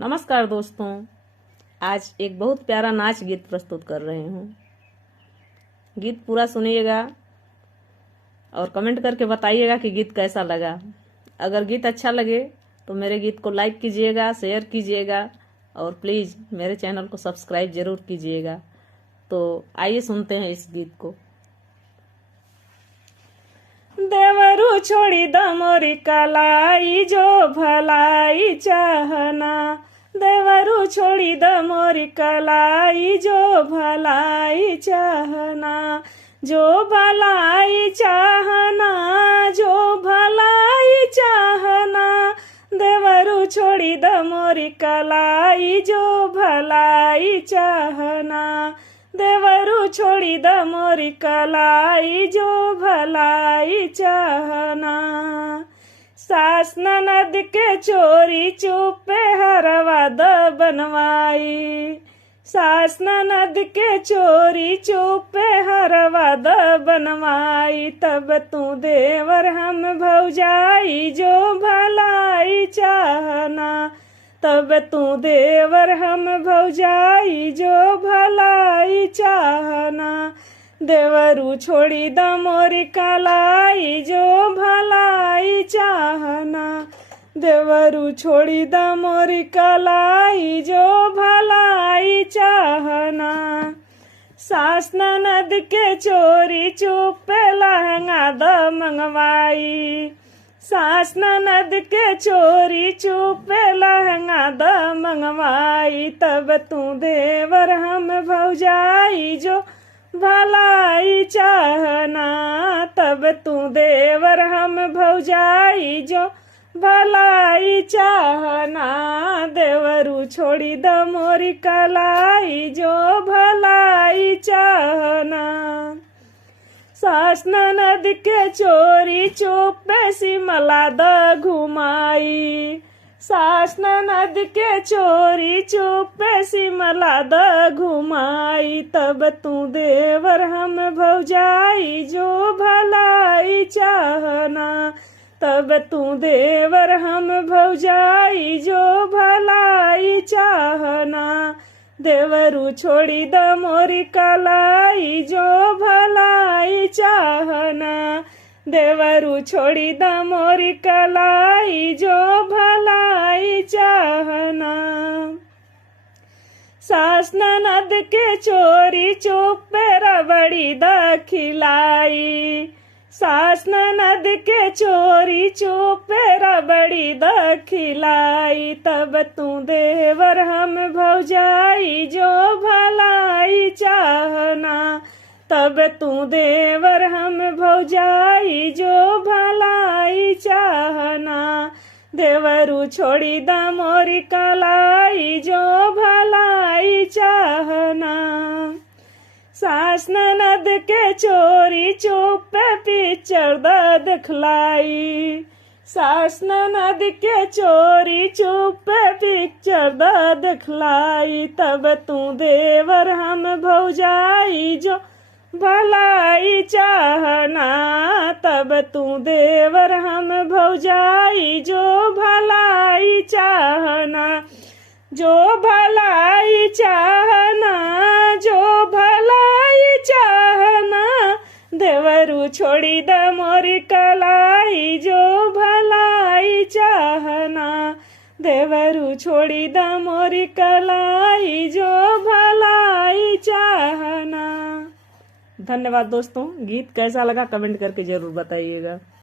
नमस्कार दोस्तों, आज एक बहुत प्यारा नाच गीत प्रस्तुत कर रहे हूँ। गीत पूरा सुनिएगा और कमेंट करके बताइएगा कि गीत कैसा लगा। अगर गीत अच्छा लगे तो मेरे गीत को लाइक कीजिएगा, शेयर कीजिएगा और प्लीज़ मेरे चैनल को सब्सक्राइब जरूर कीजिएगा। तो आइए सुनते हैं इस गीत को। देवरू छोड़ी दमोरी कलाई जो भलाई चाहना, देवरू छोड़ी दमोरी कलाई जो भलाई चाहना, जो भलाई चाहना, जो भलाई चाहना, देवरू छोड़ी दमोरी कलाई जो भलाई चाहना, देवरू छोड़ी दमोरी कलाई जो भलाई चाहना। सास ननद के चोरी चुपे हरवा द बनवाई, सास ननद के चोरी चुपे हरवा द बनवाई, तब तू देवर हम भौजाई जो भलाई चाहना, तब तू देवर हम भौजाई जो भलाई चाहना, देवरू छोड़ी दमोरी कलाई जो भलाई चाहना, देवरू छोड़ी दमोरी कलाई जो भलाई चाहना। सास ननद के चोरी चुपे लहंगा द मंगवाई, सास ननद के चोरी चुपे लहंगा द मंगवाई, तब तू देवर हम भौजाई जो भलाई चाहना, तब तू देवर हम भौजाई जो भलाई चाहना, देवरू छोड़ी दमोरी कलाई जो भलाई चाहना। सास ननद के चोरी चुपे सिमला द घुमाई, सास ननद के चोरी चुपे सिमला द घुमाई, तब तू देवर हम भौजाई जो भलाई चाहना, तब तू देवर हम भौजाई जो भलाई चाहना, देवरू छोड़ी दमोरी कलाई जो भलाई चाहना, देवरू छोड़ी दमोरी कलाई जो भलाई चाहना। सास ननद के चोरी चुपे रबड़ी द खिलाई, सास ननद के चोरी चुपे रबड़ी द खिलाई, तब तू देवर हम भौजाई जो भलाई चाहना, तब तू देवर हम भौजाई जो भलाई चाहना, देवरू छोड़ी दमोरी कलाई जो भलाई चाहना। सास ननद के चोरी चुपे पिक्चर द दिखलाई, सास ननद के चोरी चुपे पिक्चर द दिखलाई, तब तू देवर हम भौजाई जो भलाई चाहना, तब तू देवर हम भौजाई जो भलाई चाहना, जो भलाई चाहना, जो भलाई चाहना, देवरू छोड़ी दमोरी कलाई जो भलाई चाहना, देवरू छोड़ी दमोरी कलाई जो भलाई चाहना। धन्यवाद दोस्तों, गीत कैसा लगा कमेंट करके जरूर बताइएगा।